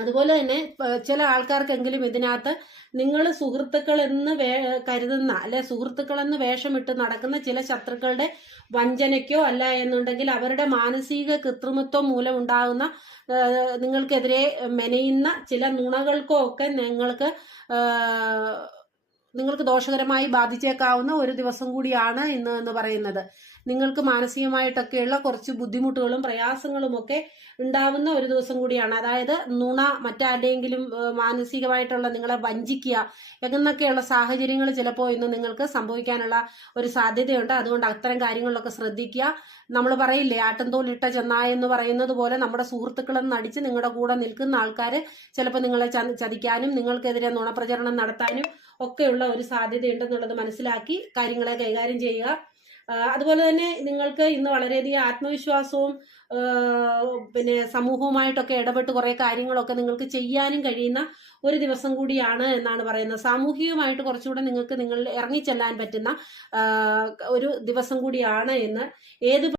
അതുപോലെ തന്നെ ചില ആൾക്കാർക്കെങ്കിലും ഇതിനകത്ത് നിങ്ങൾ സുഹൃത്തുക്കൾ എന്ന് വേ കരുതുന്ന അല്ലെ സുഹൃത്തുക്കളെന്ന് വേഷമിട്ട് നടക്കുന്ന ചില ശത്രുക്കളുടെ വഞ്ചനയ്ക്കോ അല്ല എന്നുണ്ടെങ്കിൽ അവരുടെ മാനസിക കൃത്രിമത്വം മൂലം ഉണ്ടാകുന്ന നിങ്ങൾക്കെതിരെ മെനയുന്ന ചില നുണകൾക്കോ ഒക്കെ നിങ്ങൾക്ക് നിങ്ങൾക്ക് ദോഷകരമായി ബാധിച്ചേക്കാവുന്ന ഒരു ദിവസം കൂടിയാണ് ഇന്ന് എന്ന് പറയുന്നത്. നിങ്ങൾക്ക് മാനസികമായിട്ടൊക്കെയുള്ള കുറച്ച് ബുദ്ധിമുട്ടുകളും പ്രയാസങ്ങളും ഒക്കെ ഉണ്ടാവുന്ന ഒരു ദിവസം കൂടിയാണ്. അതായത് നുണ മറ്റാരുടെയെങ്കിലും മാനസികമായിട്ടുള്ള നിങ്ങളെ വഞ്ചിക്കുക എന്നൊക്കെയുള്ള സാഹചര്യങ്ങൾ ചിലപ്പോൾ ഇന്ന് നിങ്ങൾക്ക് സംഭവിക്കാനുള്ള ഒരു സാധ്യതയുണ്ട്. അതുകൊണ്ട് അത്തരം കാര്യങ്ങളിലൊക്കെ ശ്രദ്ധിക്കുക. നമ്മൾ പറയില്ലേ ആട്ടംതോലിട്ട ചെന്നായ എന്ന് പറയുന്നത് പോലെ നമ്മുടെ സുഹൃത്തുക്കളെന്ന് നടിച്ച് നിങ്ങളുടെ കൂടെ നിൽക്കുന്ന ആൾക്കാർ ചിലപ്പോൾ നിങ്ങളെ ചതിക്കാനും നിങ്ങൾക്കെതിരെ നുണപ്രചരണം നടത്താനും ഒക്കെയുള്ള ഒരു സാധ്യതയുണ്ടെന്നുള്ളത് മനസ്സിലാക്കി കാര്യങ്ങളെ കൈകാര്യം ചെയ്യുക. അതുപോലെ തന്നെ നിങ്ങൾക്ക് ഇന്ന് വളരെയധികം ആത്മവിശ്വാസവും പിന്നെ സമൂഹവുമായിട്ടൊക്കെ ഇടപെട്ട് കുറേ കാര്യങ്ങളൊക്കെ നിങ്ങൾക്ക് ചെയ്യാനും കഴിയുന്ന ഒരു ദിവസം കൂടിയാണ് എന്നാണ് പറയുന്നത്. സാമൂഹികമായിട്ട് കുറച്ചുകൂടെ നിങ്ങൾക്ക് നിങ്ങൾ ഇറങ്ങിച്ചെല്ലാൻ പറ്റുന്ന ഒരു ദിവസം കൂടിയാണ് എന്ന് ഏത്